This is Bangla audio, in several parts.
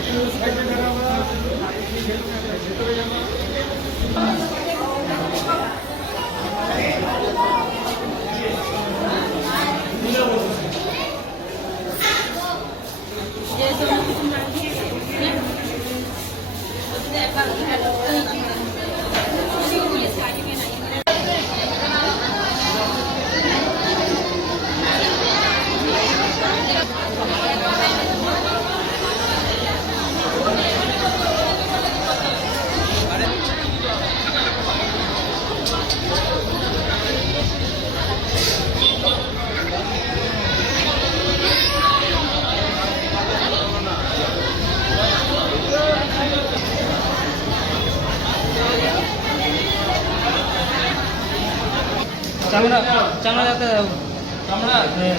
সেখানে সাইডে দাঁড়াবা ভেতরে যাবা চামড়া চামড়া যাতে চামড়া। হ্যাঁ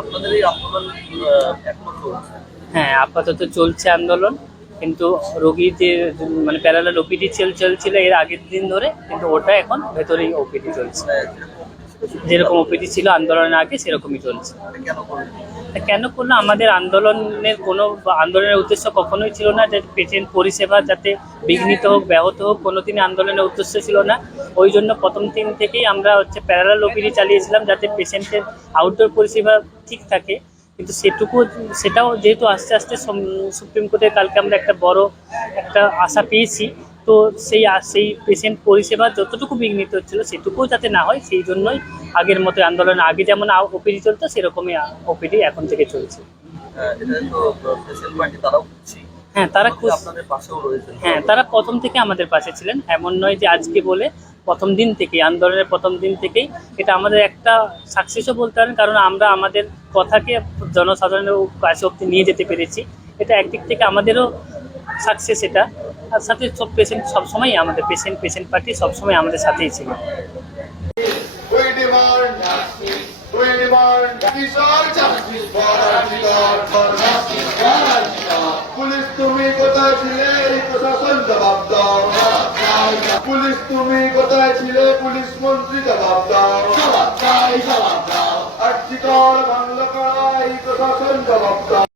আপনাদের এই আন্দোলন হ্যাঁ আপাতত চলছে আন্দোলন কিন্তু রোগীদের যে মানে প্যারালাল ওপিডি চল চলছিল এর আগের দিন ধরে কিন্তু ওটা এখন ভেতরেই ওপিডি চলছে। যেরকম ওপিডি ছিল আন্দোলনের আগে সেরকমই চলছে। কেন কেন আমাদের আন্দোলনের কোনো আন্দোলনের উদ্দেশ্য কখনোই ছিল না যে পেশেন্ট পরিষেবা যাতে বিঘ্নিত হোক, ব্যাহত হোক, কোনোদিনই আন্দোলনের উদ্দেশ্য ছিল না। ওই জন্য প্রথম দিন থেকেই আমরা হচ্ছে প্যারালাল ওপিডি চালিয়েছিলাম যাতে পেশেন্টের আউটডোর পরিষেবা ঠিক থাকে। কিন্তু সেটুকু সেটাও যেহেতু আস্তে আস্তে সুপ্রিম কোর্টের কালকে আমরা একটা বড় একটা আশা পেয়েছি। তো সেই সেই পেশেন্ট পরিষেবা যতটুকু বিঘ্নিত হচ্ছিল সেটুকুও যাতে না হয় সেই জন্যই আগের মতো আন্দোলন আগে যেমন ওপিডি চলতো সেরকমই ওপিডি এখন থেকে চলছে। হ্যাঁ তারা হ্যাঁ তারা প্রথম থেকে আমাদের পাশে ছিলেন। এমন নয় যে আজকে বলে প্রথম দিন থেকেই আন্দোলনের প্রথম দিন থেকেই এটা আমাদের একটা সাকসেসও বলতে পারেন কারণ আমরা আমাদের কথাকে জনসাধারণের কাছে অব্দি নিয়ে যেতে পেরেছি। এটা একদিক থেকে আমাদেরও সাকসেস এটা। আর সাথে সব পেশেন্ট সবসময়ই আমাদের পেশেন্ট পেশেন্ট পার্টি সবসময় আমাদের সাথেই ছিল। পুলিশ, তুমি কোথায় ছিলে? প্রশাসন জবাব দাও। পুলিশ, তুমি কোথায় ছিলে? পুলিশ মন্ত্রী জবাব দাও। আর্থিকর বাংলা করা, এই প্রশাসন জবাব দাও।